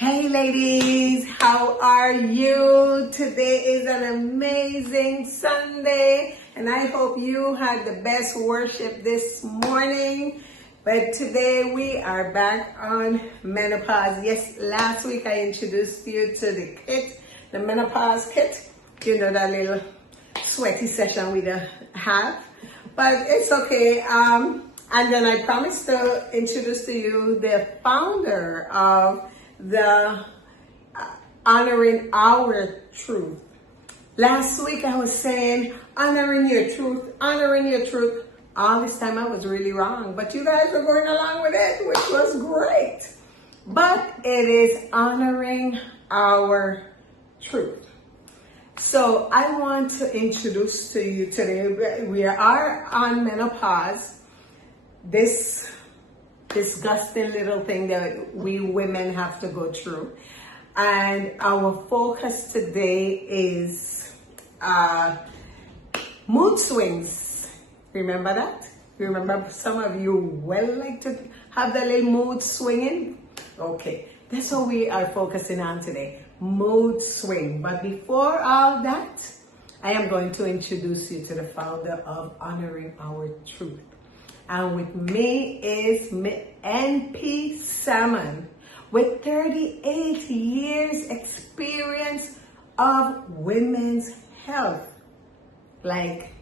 Hey ladies, how are you? Today is an amazing Sunday and I hope you had the best worship this morning. But today we are back on menopause. Yes, last week I introduced you to the kit, the menopause kit. You know, that little sweaty session we have. But it's okay. And then I promised to introduce to you the founder of the honoring our truth. Last week I was saying honoring your truth. All this time I was really wrong, but you guys were going along with it, which was great. But it is honoring our truth. So I want to introduce to you today, we are on menopause, this disgusting little thing that we women have to go through. And our focus today is mood swings. Remember that? Remember some of you well like to have the little mood swinging? Okay, that's what we are focusing on today, mood swing. But before all that, I am going to introduce you to the founder of Honoring Our Truth. And with me is NP Salmon, with 38 years experience of women's health. Like,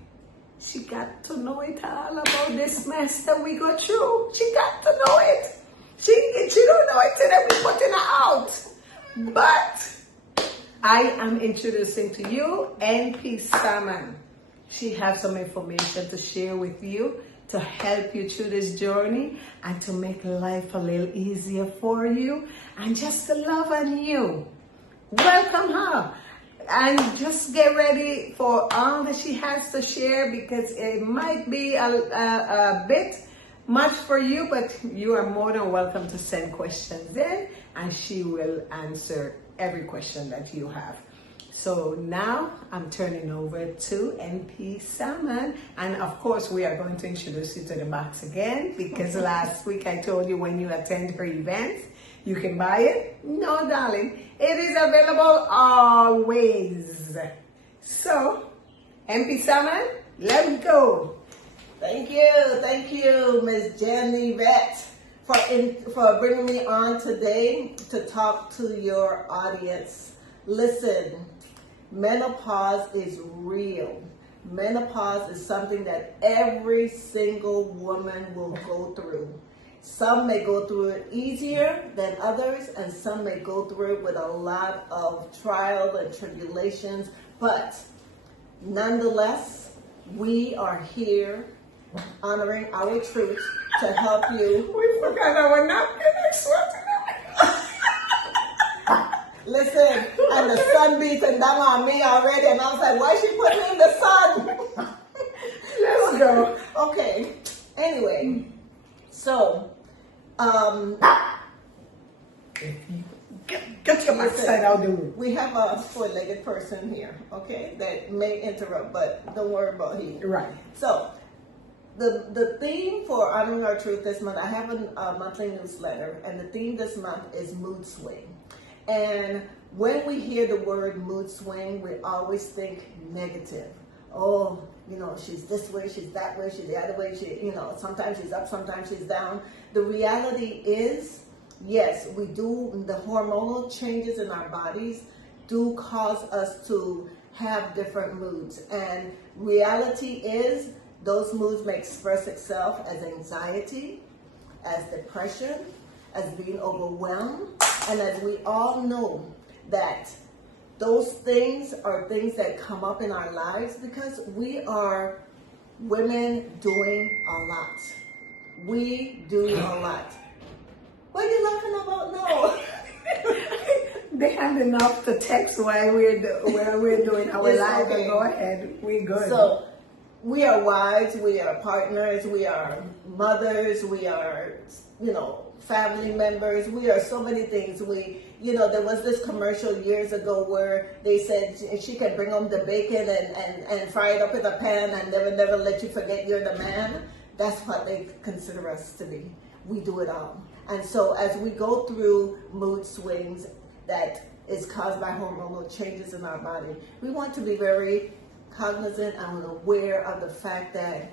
she got to know it all about this mess that we go through. She got to know it. She don't know it till we putting her out. But I am introducing to you NP Salmon. She has some information to share with you, to help you through this journey and to make life a little easier for you and just to love on you. Welcome her and just get ready for all that she has to share, because it might be a bit much for you, but you are more than welcome to send questions in and she will answer every question that you have. So now I'm turning over to NP Salmon, and of course we are going to introduce you to the box again, because last week I told you when you attend her events you can buy it. No, darling, it is available always. So NP Salmon, let's go. Thank you, Miss Jenny for bringing me on today to talk to your audience. Listen. Menopause is real. Menopause is something that every single woman will go through. Some may go through it easier than others, and some may go through it with a lot of trials and tribulations. But nonetheless, we are here honoring our truth to help you. We forgot our napkin. I swear to Listen, and the sun beating down on me already, and I was like, why is she putting me in the sun? Let's go. Okay, anyway, so, get your backside out the room. We have a four-legged person here, okay, that may interrupt, but don't worry about him. Right. So, the theme for Honoring Our Truth this month, I have a monthly newsletter, and the theme this month is mood swing. And when we hear the word mood swing, we always think negative. Oh, she's this way, she's that way, she's the other way, sometimes she's up, sometimes she's down. The reality is, yes, we do, the hormonal changes in our bodies do cause us to have different moods. And reality is, those moods may express itself as anxiety, as depression, as being overwhelmed. And as we all know, that those things are things that come up in our lives because we are women doing a lot. We do a lot. What are you laughing about now? They have enough to text while we're doing our live. Okay. Go ahead. We're good. So we are wives, we are partners, we are mothers, we are, family members. We are so many things. There was this commercial years ago where they said she can bring home the bacon and fry it up in a pan and they will never let you forget you're the man. That's what they consider us to be. We do it all. And so as we go through mood swings that is caused by hormonal changes in our body, we want to be very cognizant and aware of the fact that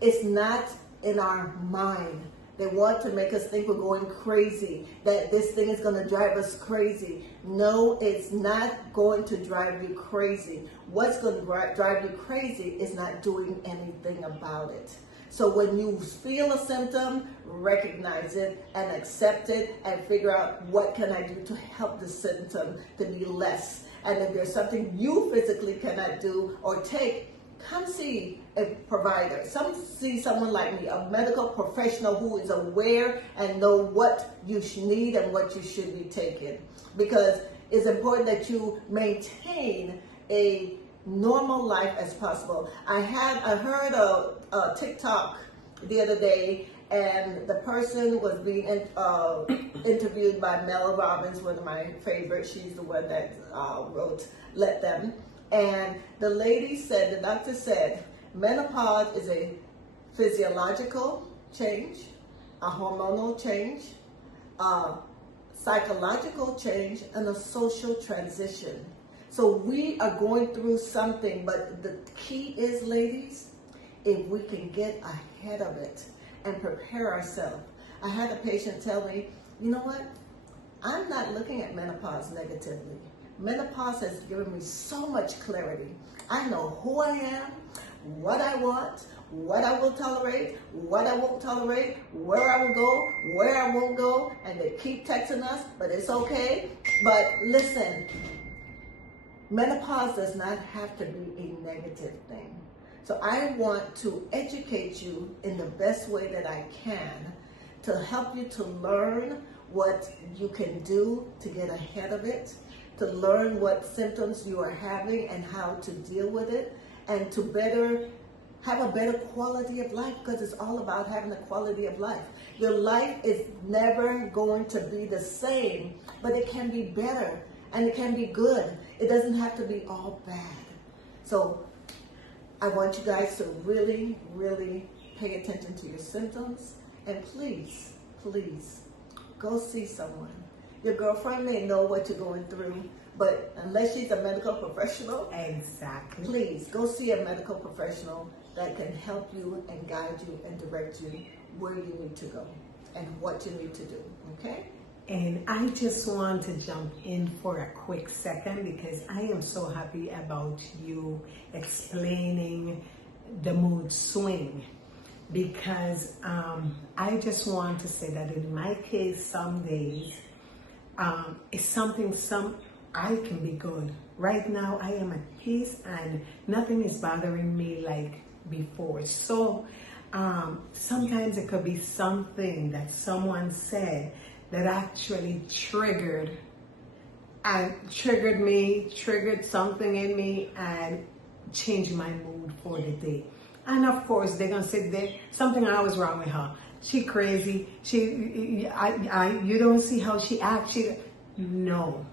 it's not in our mind. They want to make us think we're going crazy, that this thing is going to drive us crazy. No, it's not going to drive you crazy. What's going to drive you crazy is not doing anything about it. So when you feel a symptom, recognize it and accept it and figure out what can I do to help the symptom to be less. And if there's something you physically cannot do or take, come see a provider. See someone like me, a medical professional who is aware and know what you need and what you should be taking. Because it's important that you maintain a normal life as possible. I heard a TikTok the other day, and the person was being interviewed by Mel Robbins, one of my favorites. She's the one that wrote Let Them. And the lady said, the doctor said, menopause is a physiological change, a hormonal change, a psychological change, and a social transition. So we are going through something, but the key is, ladies, if we can get ahead of it and prepare ourselves. I had a patient tell me, you know what? I'm not looking at menopause negatively. Menopause has given me so much clarity. I know who I am, what I want, what I will tolerate, what I won't tolerate, where I will go, where I won't go, and they keep texting us, but it's okay. But listen, menopause does not have to be a negative thing. So I want to educate you in the best way that I can to help you to learn what you can do to get ahead of it, to learn what symptoms you are having and how to deal with it, and to have a better quality of life, because it's all about having a quality of life. Your life is never going to be the same, but it can be better and it can be good. It doesn't have to be all bad. So I want you guys to really, really pay attention to your symptoms, and please, please go see someone. Your girlfriend may know what you're going through, but unless she's a medical professional, exactly, please go see a medical professional that can help you and guide you and direct you where you need to go and what you need to do, okay? And I just want to jump in for a quick second, because I am so happy about you explaining the mood swing, because I just want to say that in my case, some days it's something I can be good. Right now I am at peace and nothing is bothering me like before. So sometimes it could be something that someone said that actually triggered me, triggered something in me, and changed my mood for the day. And of course, they're gonna say there something always wrong with her. She crazy. You don't see how she acts. No,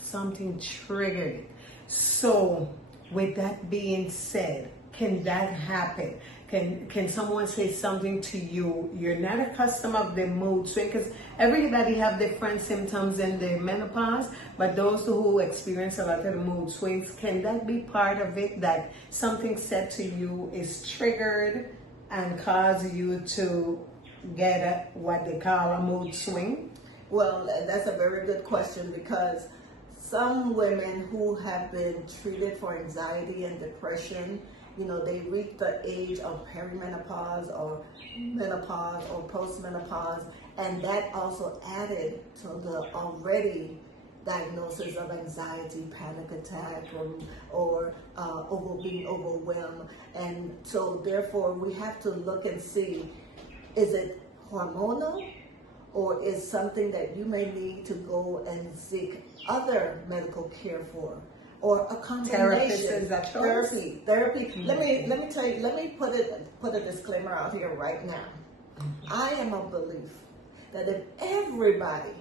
something triggered it. So, with that being said, can that happen? Can someone say something to you? You're not accustomed of the mood swing, because everybody have different symptoms in the menopause, but those who experience a lot of the mood swings, can that be part of it, that something said to you is triggered and cause you to get what they call a mood swing? Well, that's a very good question, because some women who have been treated for anxiety and depression, you know, they reach the age of perimenopause or menopause or postmenopause, and that also added to the already diagnosis of anxiety, panic attack, or being overwhelmed. And so therefore we have to look and see, is it hormonal, or is something that you may need to go and seek other medical care for, or a combination. Therapy. Mm-hmm. Let me tell you. Let me put a disclaimer out here right now. Mm-hmm. I am of belief that if everybody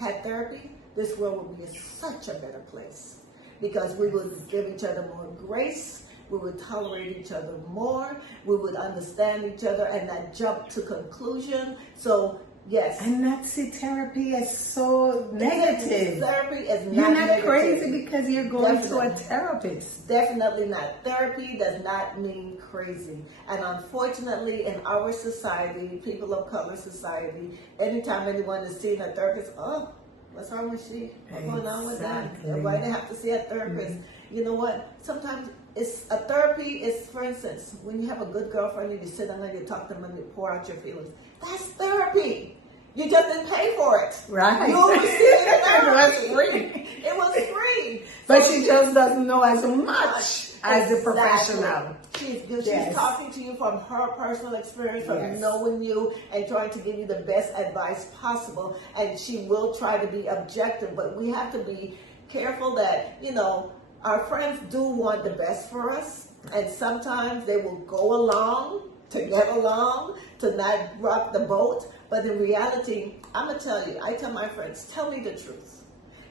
had therapy, this world would be such a better place, because we would give each other more grace. We would tolerate each other more. We would understand each other and not jump to conclusion. So Yes. And not see therapy as so negative. Therapy is not You're not negative. crazy because you're going to a Definitely. therapist. Definitely not. Therapy does not mean crazy. And unfortunately, in our society, people of color society, anytime anyone is seeing a therapist, oh, what's wrong with she? What's going on with that? Exactly. Why they have to see a therapist? You know what? Sometimes it's a therapy is, for instance, when you have a good girlfriend and you sit down and you talk to them and you pour out your feelings. That's therapy. You just didn't pay for it. Right. You received it. It was free. It was free. But she just doesn't know as much as the professional. She's Yes. talking to you from her personal experience, from Yes. knowing you and trying to give you the best advice possible. And she will try to be objective, but we have to be careful that, you know, our friends do want the best for us. And sometimes they will go along to get along, to not rock the boat. But in reality, I'm going to tell you, I tell my friends, tell me the truth.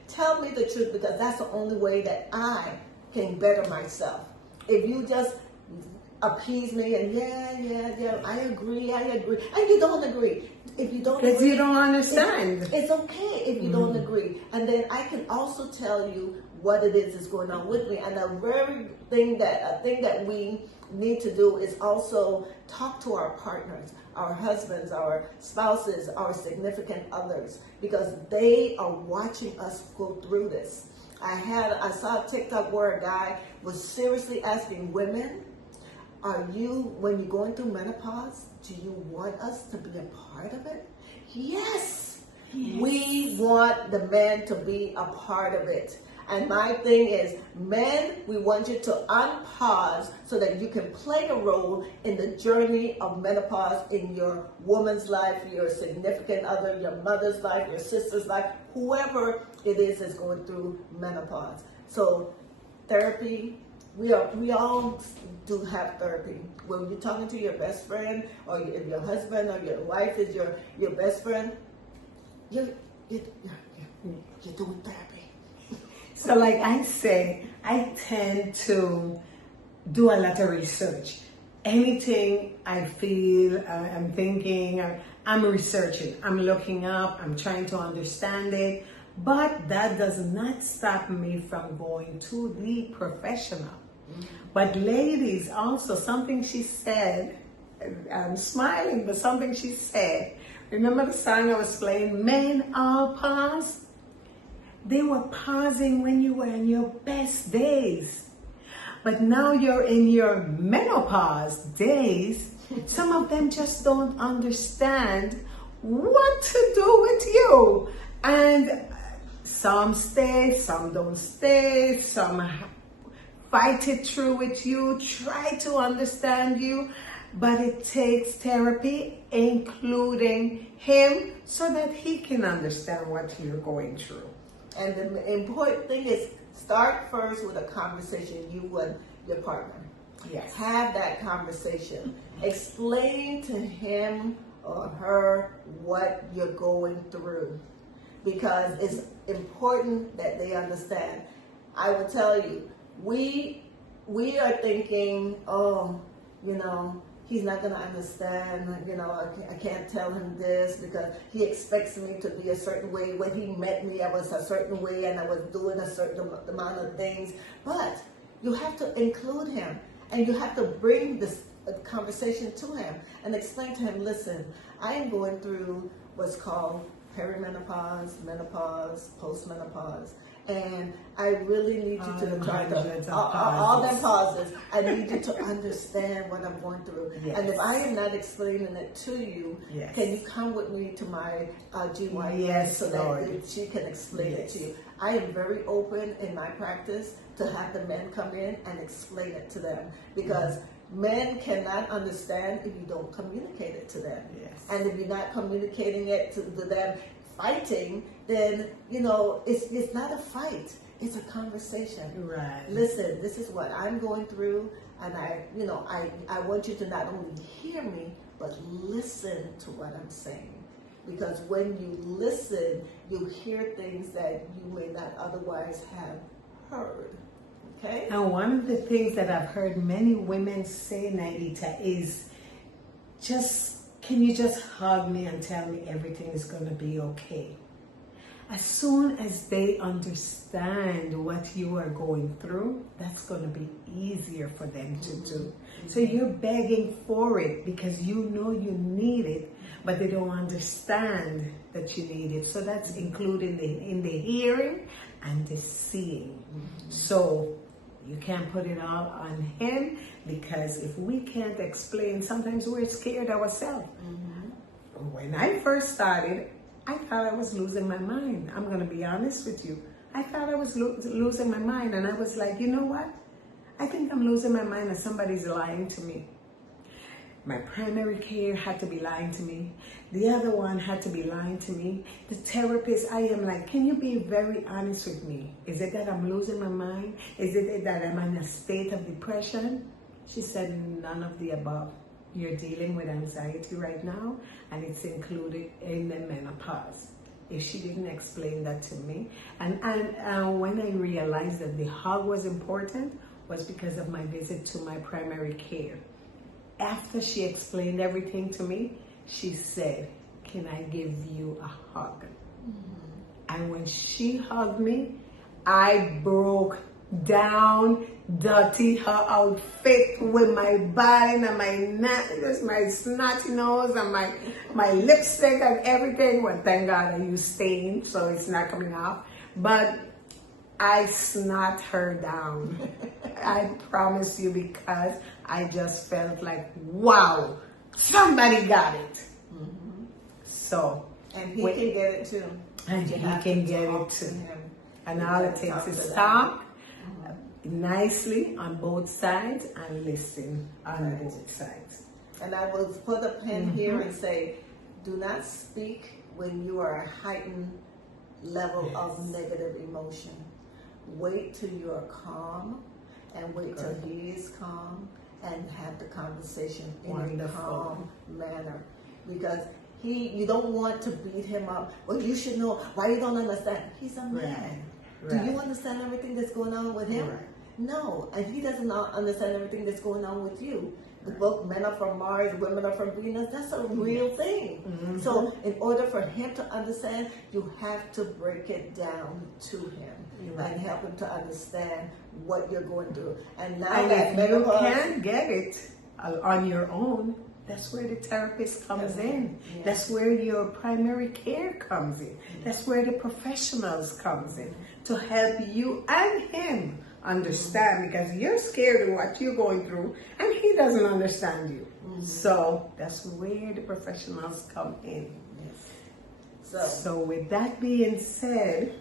Tell me the truth, because that's the only way that I can better myself. If you just appease me and yeah, I agree, and you don't agree. If you don't Because agree, you don't understand. it's okay if you don't agree. And then I can also tell you what it is that's going on with me. And a thing that we need to do is also talk to our partners, our husbands, our spouses, our significant others, because they are watching us go through this. I saw a TikTok where a guy was seriously asking women, when you're going through menopause, do you want us to be a part of it? Yes. We want the men to be a part of it. And my thing is, men, we want you to unpause so that you can play a role in the journey of menopause in your woman's life, your significant other, your mother's life, your sister's life, whoever it is that's going through menopause. So therapy, we all do have therapy. When you're talking to your best friend, or if your husband or your wife is your best friend, you're doing therapy. So like I say, I tend to do a lot of research. Anything I feel, I'm thinking, I'm researching, I'm looking up, I'm trying to understand it. But that does not stop me from going to the professional. But ladies, also something she said, I'm smiling, but something she said, remember the song I was playing, Men All Pause? They were pausing when you were in your best days. But now you're in your menopause days. Some of them just don't understand what to do with you. And some stay, some don't stay, some fight it through with you, try to understand you. But it takes therapy, including him, so that he can understand what you're going through. And the important thing is, start first with a conversation, you and your partner. Yes. Have that conversation. Explain to him or her what you're going through, because it's important that they understand. I will tell you, we are thinking, oh, he's not going to understand, I can't tell him this because he expects me to be a certain way. When he met me, I was a certain way and I was doing a certain amount of things. But you have to include him, and you have to bring this conversation to him and explain to him, listen, I am going through what's called perimenopause, menopause, postmenopause. And I really need you to try to, all them pauses, I need you to understand what I'm going through. Yes. And if I am not explaining it to you, Yes. can you come with me to my GYN Yes, so Lord. that she can explain it Yes. to you? I am very open in my practice to have the men come in and explain it to them, because men cannot understand if you don't communicate it to them. Yes. And if you're not communicating it to them, fighting, then it's not a fight, it's a conversation. Right. Listen, this is what I'm going through, and I want you to not only hear me, but listen to what I'm saying, because when you listen, you hear things that you may not otherwise have heard. Okay? And one of the things that I've heard many women say, Naita, is just can you just hug me and tell me everything is going to be okay? As soon as they understand what you are going through, that's going to be easier for them to do. So you're begging for it because you know you need it, but they don't understand that you need it. So that's included in the hearing and the seeing. So you can't put it all on him, because if we can't explain, sometimes we're scared ourselves. When I first started, I thought I was losing my mind. I'm going to be honest with you. I thought I was losing my mind, and I was like, you know what? I think I'm losing my mind and somebody's lying to me. My primary care had to be lying to me. The other one had to be lying to me. The therapist, I am like, can you be very honest with me? Is it that I'm losing my mind? Is it that I'm in a state of depression? She said, none of the above. You're dealing with anxiety right now, and it's included in the menopause. If she didn't explain that to me, and when I realized that the hug was important, was because of my visit to my primary care. After she explained everything to me, she said, can I give you a hug? And when she hugged me, I broke down, dirty her outfit with my body and my snotty nose and my lipstick and everything. Well, thank God I use stain, so it's not coming off. But I snot her down. I promise you, because I just felt like, wow, somebody got it. So, and he can get it too. And he can get it too. And all it takes is talk nicely on both sides and listen on both sides. And I will put a pen here and say, do not speak when you are a heightened level of negative emotion. Wait till you are calm, and wait till he is calm, and have the conversation in a calm manner. Because you don't want to beat him up. Well, you should know why you don't understand. He's a man. Do you understand everything that's going on with him? No, and he doesn't understand everything that's going on with you. The book, Men Are From Mars, Women Are From Venus, that's a real thing. So in order for him to understand, you have to break it down to him and help him to understand what you're going through. And now that if you can't get it on your own, that's where the therapist comes in. That's where your primary care comes in. That's where the professionals comes in to help you and him understand, because you're scared of what you're going through and he doesn't understand you. So that's where the professionals come in. So with that being said,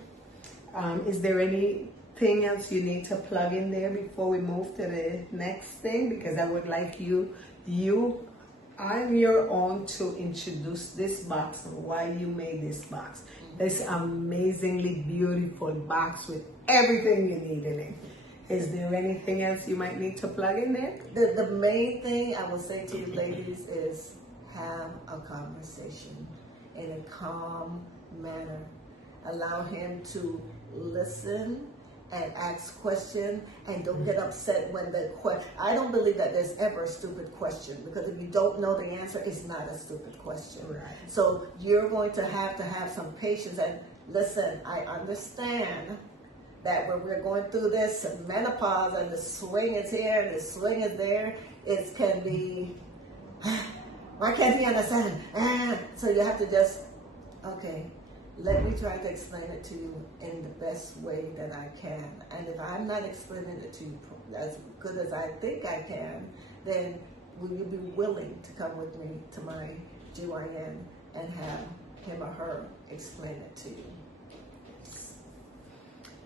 is there anything else you need to plug in there before we move to the next thing? Because I would like you on your own to introduce this box and why you made this box. This amazingly beautiful box with everything you need in it. Is there anything else you might need to plug in there? The main thing I will say to you ladies is have a conversation in a calm manner. Allow him to listen and ask questions, and don't get upset when the question. I don't believe that there's ever a stupid question, because if you don't know the answer, it's not a stupid question. So you're going to have some patience and listen. I understand that when we're going through this menopause and the swing is here and the swing is there, it can be, why can't he understand? So you have to just, okay, let me try to explain it to you in the best way that I can. And if I'm not explaining it to you as good as I think I can, then will you be willing to come with me to my GYN and have him or her explain it to you?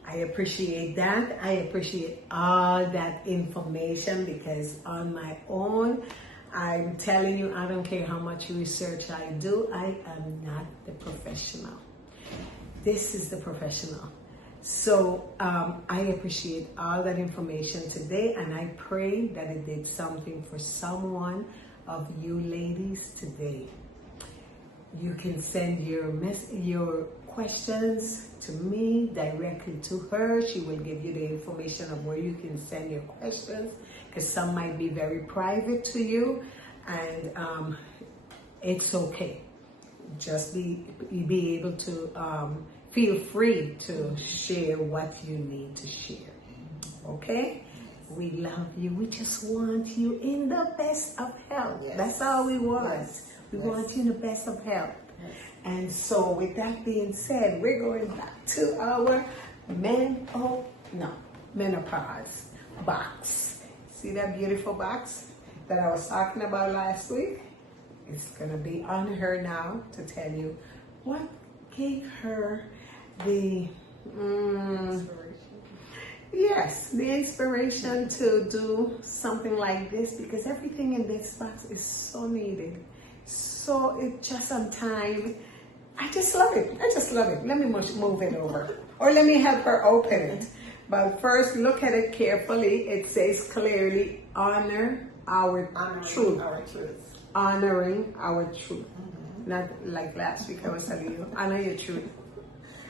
I appreciate that. I appreciate all that information, because on my own, I'm telling you, I don't care how much research I do, I am not the professional. This is the professional. So I appreciate all that information today, and I pray that it did something for someone of you ladies today. You can send your questions to me, directly to her. She will give you the information of where you can send your questions, because some might be very private to you, and it's okay. Just be able to feel free to share what you need to share. Okay? We love you. We just want you in the best of health. Yes. That's all we want. Yes. We Yes. want you in the best of health. Yes. And so with that being said, we're going back to our menopause box. See that beautiful box that I was talking about last week? It's going to be on her now to tell you what gave her the inspiration to do something like this, because everything in this box is so needed. So it just on time. I just love it. Let me move it over. Or let me help her open it. But first, look at it carefully. It says clearly, honor our truth. Honoring our truth. Not like last week I was telling you, honor your truth.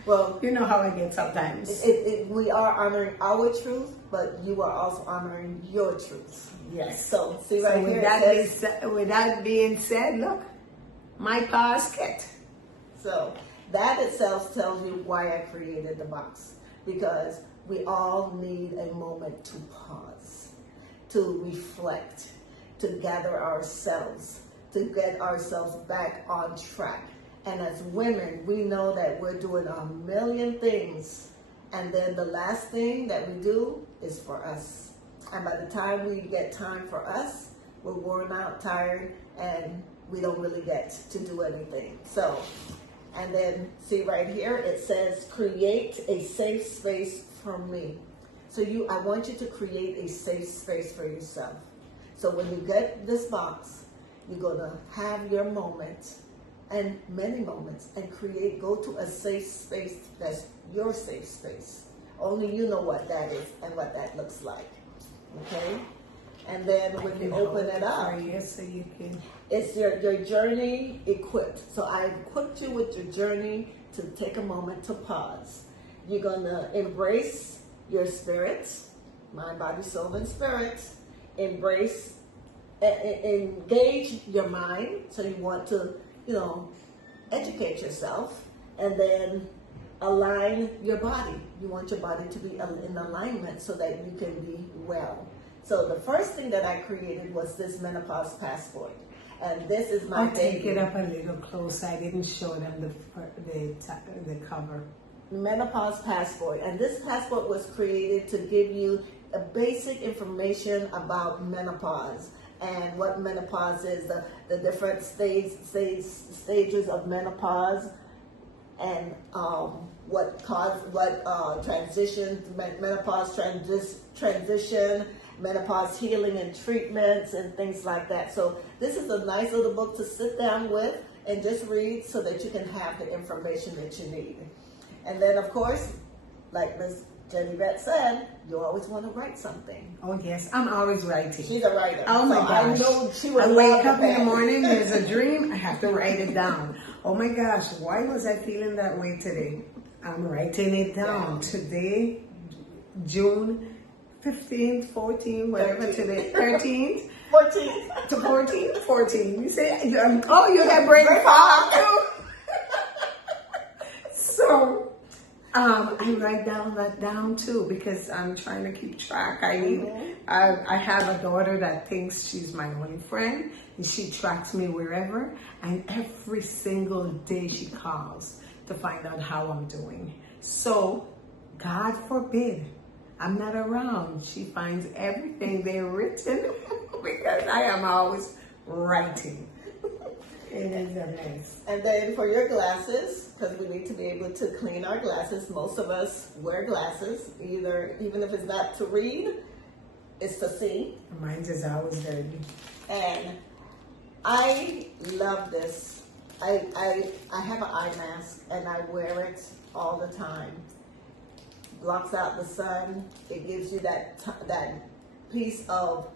Well, you know how I get sometimes. We are honoring our truth, but you are also honoring your truth. Yes. So see right here. With that being said, look, my basket. So that itself tells you why I created the box, because we all need a moment to pause, to reflect, to gather ourselves, to get ourselves back on track. And as women, we know that we're doing a million things, and then the last thing that we do is for us. And by the time we get time for us, we're worn out, tired, and we don't really get to do anything. So, and then see right here, it says, create a safe space for me. So I want you to create a safe space for yourself. So when you get this box, you're gonna have your moment, and many moments, and go to a safe space that's your safe space. Only you know what that is and what that looks like. Okay? And then when you open it up, so you can. It's your journey equipped. So I equipped you with your journey to take a moment to pause. You're gonna embrace your spirit, mind, body, soul, and spirit. Engage your mind. So you want to, educate yourself, and then align your body. You want your body to be in alignment so that you can be well. So the first thing that I created was this menopause passport. And this is my take it up a little closer. I didn't show them the cover. Menopause passport. And this passport was created to give you a basic information about menopause and what menopause is, the different stages of menopause, and what transition, menopause transition, menopause healing and treatments, and things like that. So this is a nice little book to sit down with and just read so that you can have the information that you need. And then, of course, like Ms. Jenny Vet said, you always want to write something. Oh yes, I'm always writing. She's a writer. Oh my gosh. I know she would I wake up in the pen. morning, there's a dream, I have to write it down. Oh my gosh, why was I feeling that way today? I'm writing it down. Yeah. Today, June 15th, 14th, whatever 13th. today, 13th 14. to 14. You say, oh, you have brain fog too? So, I write that down too, because I'm trying to keep track. I have a daughter that thinks she's my only friend, and she tracks me wherever, and every single day she calls to find out how I'm doing. So, God forbid, I'm not around, she finds everything there written because I am always writing. It is a mess. And then for your glasses, because we need to be able to clean our glasses. Most of us wear glasses, even if it's not to read, it's to see. Mine is always dirty. And I love this. I have an eye mask and I wear it all the time. Blocks out the sun. It gives you that piece of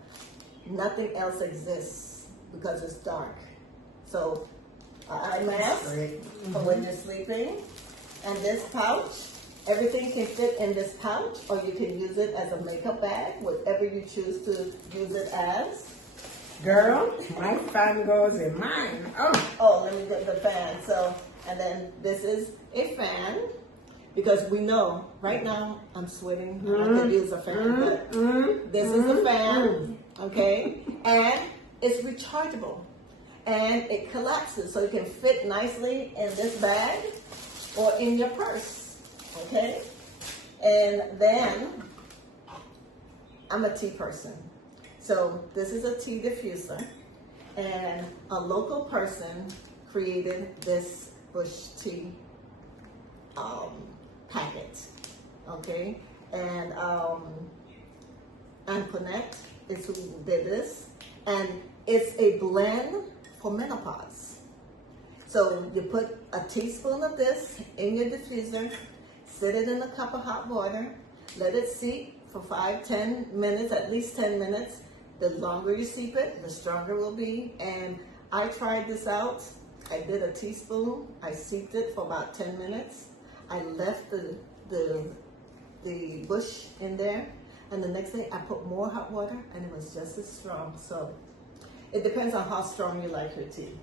nothing else exists because it's dark. So, eye mask for when you're sleeping, and this pouch. Everything can fit in this pouch, or you can use it as a makeup bag, whatever you choose to use it as. Girl, my fan goes in mine. Oh, let me get the fan. So, and then this is a fan because we know right now I'm sweating. I could use a fan, but this is a fan, okay? And it's rechargeable and it collapses so it can fit nicely in this bag or in your purse, okay? And then I'm a tea person. So this is a tea diffuser, and a local person created this bush tea packet, okay? And Antoinette is who did this, and it's a blend for menopause. So you put a teaspoon of this in your diffuser, sit it in a cup of hot water, let it steep for 5-10 minutes, at least 10 minutes. The longer you steep it, the stronger it will be. And I tried this out. I did a teaspoon. I steeped it for about 10 minutes. I left the bush in there. And the next day I put more hot water and it was just as strong. So it depends on how strong you like your tea.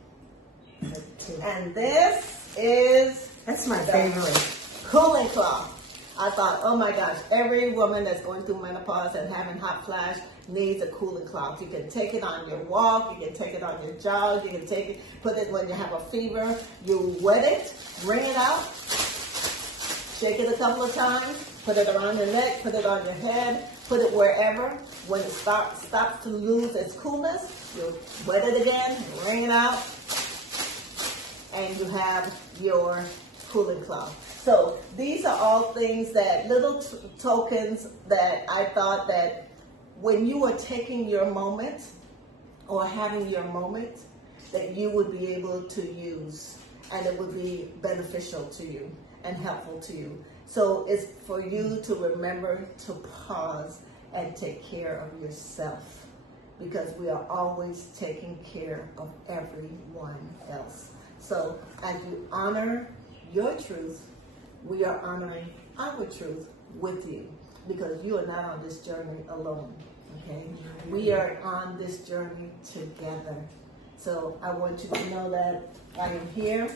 And this is... That's my favorite. Cooling cloth. I thought, oh my gosh, every woman that's going through menopause and having hot flash needs a cooling cloth. You can take it on your walk, you can take it on your jog, you can take it, put it when you have a fever. You wet it, wring it out, shake it a couple of times, put it around your neck, put it on your head, put it wherever. When it stops to lose its coolness, you wet it again, wring it out, and you have your cooling cloth. So these are all things that little tokens that I thought that when you were taking your moment or having your moment, that you would be able to use and it would be beneficial to you and helpful to you. So it's for you to remember to pause and take care of yourself, because we are always taking care of everyone else. So as you honor your truth, we are honoring our truth with you, because you are not on this journey alone, okay? We are on this journey together. So I want you to know that I am here.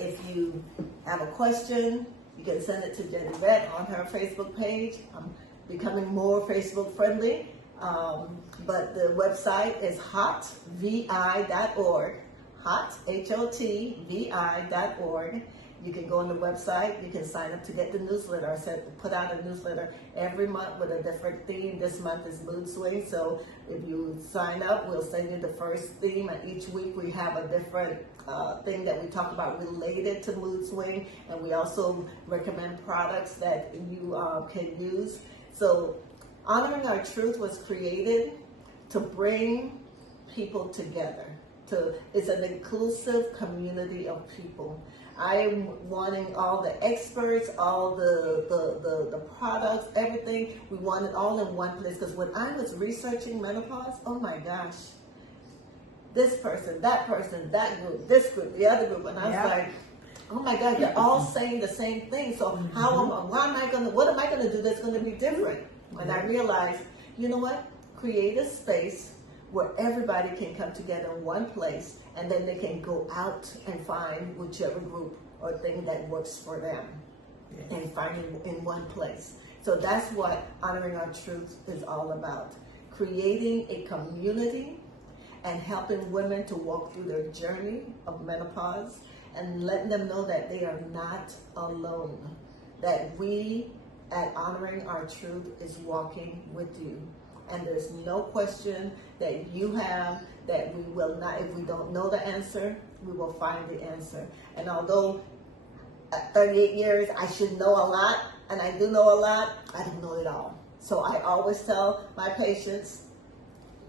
If you have a question, you can send it to Jenny on her Facebook page. I'm becoming more Facebook friendly, but the website is hotvi.org, hotvi.org. You can go on the website, you can sign up to get the newsletter. I said put out a newsletter every month with a different theme. This month is mood swing, so if you sign up, we'll send you the first theme, and each week we have a different thing that we talk about related to mood swing, and we also recommend products that you can use. So Honoring Our Truth was created to bring people together. It's an inclusive community of people. I am wanting all the experts, all the products, everything. We want it all in one place. Because when I was researching menopause, oh my gosh, this person, that group, this group, the other group, and I was like, oh my God, they're all saying the same thing. So what am I gonna do that's gonna be different? And I realized, you know what? Create a space where everybody can come together in one place, and then they can go out and find whichever group or thing that works for them, and find it in one place. So that's what Honoring Our Truth is all about. Creating a community and helping women to walk through their journey of menopause, and letting them know that they are not alone, that we at Honoring Our Truth is walking with you. And there's no question that you have that we will not, if we don't know the answer, we will find the answer. And although at 38 years, I should know a lot, and I do know a lot, I don't know it all. So I always tell my patients,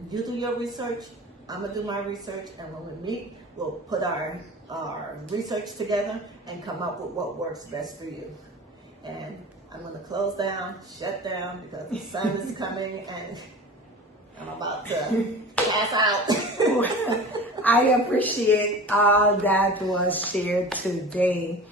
you do your research, I'm gonna do my research, and when we meet, we'll put our research together and come up with what works best for you. And I'm going to close down, shut down, because the sun is coming and I'm about to pass out. I appreciate all that was shared today.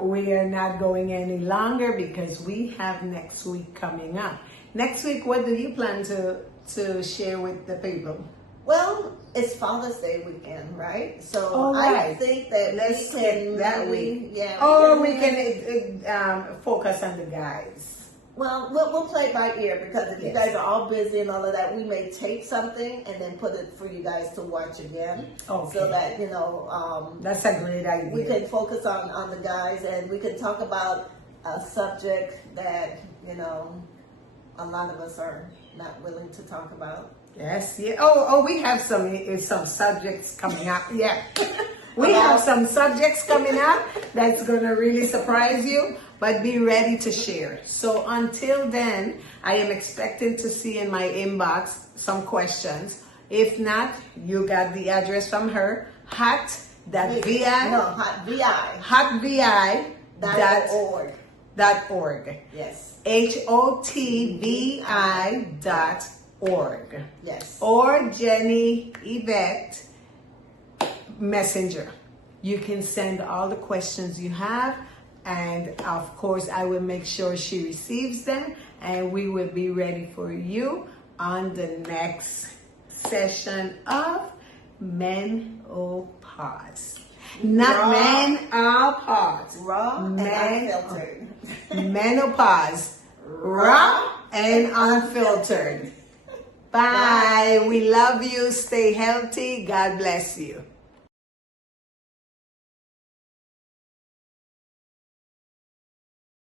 We are not going any longer because we have next week coming up. Next week, what do you plan to to share with the people? Well, it's Father's Day weekend, right? So All I right. think that Let's we skip can that maybe- week. Yeah. Or we maybe- can focus on the guys. Well, we'll play it by ear because if you Yes. guys are all busy and all of that, we may take something and then put it for you guys to watch again. Okay. So that, That's a great idea. we can focus on the guys and we can talk about a subject that, a lot of us are not willing to talk about. Yes, yeah. Oh, we have some subjects coming up. Yeah. We have some subjects coming up that's going to really surprise you, but be ready to share. So until then, I am expecting to see in my inbox some questions. If not, you got the address from her, hotvi. No, hotvi.org. .org. Yes. HOTVI.org. Yes. Or Jenny Yvette Messenger. You can send all the questions you have, and of course I will make sure she receives them, and we will be ready for you on the next session of Menopause. Not menopause. Raw and unfiltered. Menopause. Raw and unfiltered. Bye. We love you. Stay healthy. God bless you.